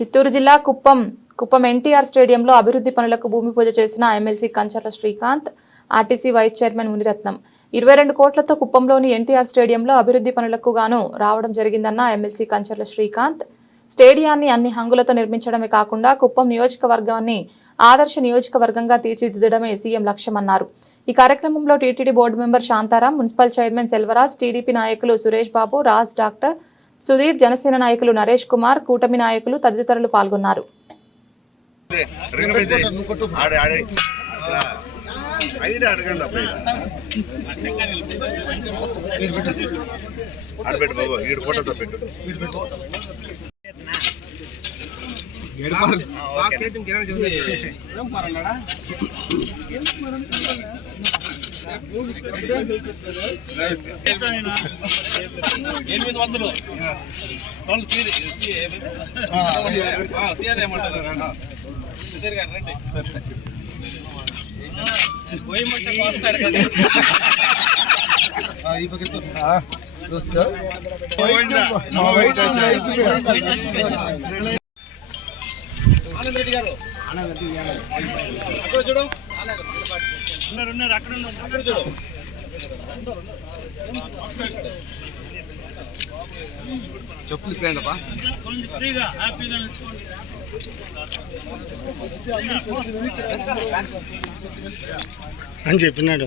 చిత్తూరు జిల్లా కుప్పం కుప్పం ఎన్టీఆర్ స్టేడియంలో అభివృద్ధి పనులకు భూమి పూజ చేసిన MLC Kancharla Srikanth RTC vice chairman Muniratnam. ఇరవై రెండు కోట్లతో కుప్పంలోని ఎన్టీఆర్ స్టేడియంలో అభివృద్ధి పనులకు గాను రావడం జరిగిందన్న ఎమ్మెల్సీ కంచర్ల శ్రీకాంత్. స్టేడియాన్ని అన్ని హంగులతో నిర్మించడమే కాకుండా కుప్పం నియోజకవర్గాన్ని ఆదర్శ నియోజకవర్గంగా తీర్చిదిద్దడమే సీఎం లక్ష్యమన్నారు. ఈ కార్యక్రమంలో TTD board member Shantaram municipal chairman Selvaraj TDP నాయకులు సురేష్ బాబు రాజ్ డాక్టర్ సుధీర్ జనసేన నాయకులు నరేష్ కుమార్ కూటమి నాయకులు తదితరులు పాల్గొన్నారు. పెట్టు ఎనిమిది వందలు. వాళ్ళు సీరి. సీఆర్ ఏమంటారు? గారు రండి. పోయమంటే వస్తాడు కదా. గోవిందా, నమో వెంకటేశాయ. ఆనంద్ రెడ్డి గారు. అక్కడ చూడు. ఉన్నారు ఉన్నారు అక్కడ ఉన్నారు. అక్కడ చూడు. చెప్పులు ఇప్పుడేంటప్పా ఫ్రీగా హ్యాపీగా నిలుచుకోండి. అని చెప్పినాడు.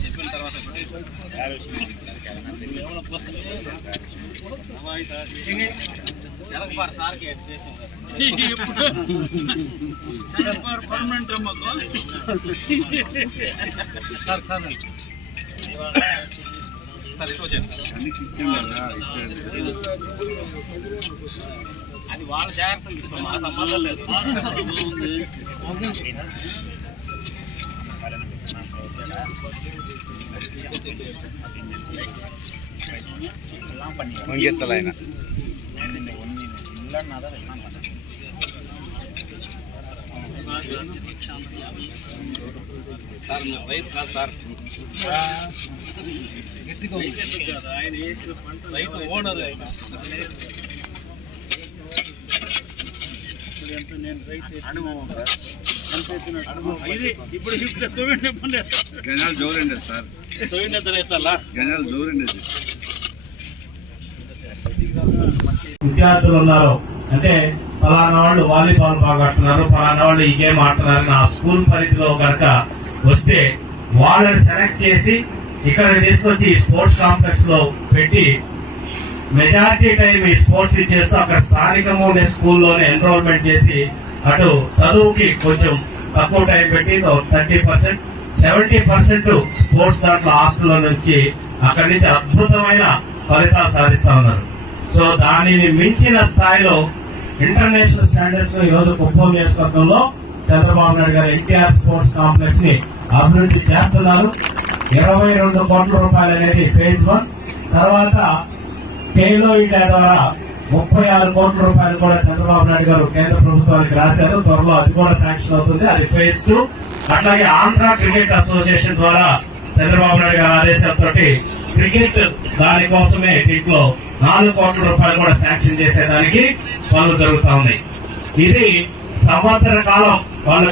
చెప్పిన తర్వాత చలకపారు సార్కి ఎడ్యుకేషన్ చలకపారు పర్మనెంట్ అమ్మకు సార్ సార్ సార్ ఇటు వచ్చేయండి. అది వాళ్ళ జాగ్రత్తలు తీసుకో మా సంబంధం లేదు వంగేస్తాడు ఆయన సార్ నా రైతు కాదు సార్ ఆయన వేసిన పంట రైతు ఓనర్ ఆయన అనుభవం సార్ ఇది ఇప్పుడు గజాలు జోరండి సార్. గజాలు జోరండి విద్యార్థులు ఉన్నారు. అంటే ఫలానా వాళ్ళు వాలీబాల్ బాగా ఆడుతున్నారు ఫలానా వాళ్ళు ఈ గేమ్ ఆడుతున్నారు నా స్కూల్ పరిధిలో కనుక వస్తే వాళ్ళని సెలెక్ట్ చేసి ఇక్కడ తీసుకొచ్చి ఈ స్పోర్ట్స్ కాంప్లెక్స్లో పెట్టి మెజారిటీ టైం ఈ స్పోర్ట్స్ ఇచ్చేస్తూ అక్కడ స్థానికంగా ఉండే స్కూల్లోనే ఎన్రోల్మెంట్ చేసి అటు చదువుకి కొంచెం తక్కువ టైం పెట్టి thirty percent seventy percent sports దాంట్లో హాస్టల్లో నుంచి అక్కడి నుంచి అద్భుతమైన ఫలితాలు సాధిస్తా ఉన్నారు. సో దానిని మించిన స్థాయిలో ఇంటర్నేషనల్ స్టాండర్డ్స్ ఈ రోజు కుప్పం నియోజకవర్గంలో చంద్రబాబు నాయుడు గారు ఎన్టీఆర్ స్పోర్ట్స్ కాంప్లెక్స్ని అభివృద్ధి చేస్తున్నారు. ఇరవై రెండు కోట్ల రూపాయలు అనేది ఫేజ్ వన్. తర్వాత కేలో ఇండియా ద్వారా ముప్పై ఆరు కోట్ల రూపాయలు కూడా చంద్రబాబు నాయుడు గారు కేంద్ర ప్రభుత్వానికి రాశారు. త్వరలో అది కూడా శాంక్షన్ అవుతుంది. అది ఫేజ్ టూ అట్లాగే ఆంధ్ర క్రికెట్ అసోసియేషన్ ద్వారా చంద్రబాబు నాయుడు గారి ఆదేశాలతో క్రికెట్ దానికోసమే దీంట్లో నాలుగు కోట్ల రూపాయలు కూడా శాంక్షన్ చేసేదానికి పనులు జరుగుతా ఉన్నాయి. ఇది సంవత్సర కాలం. వాళ్ళు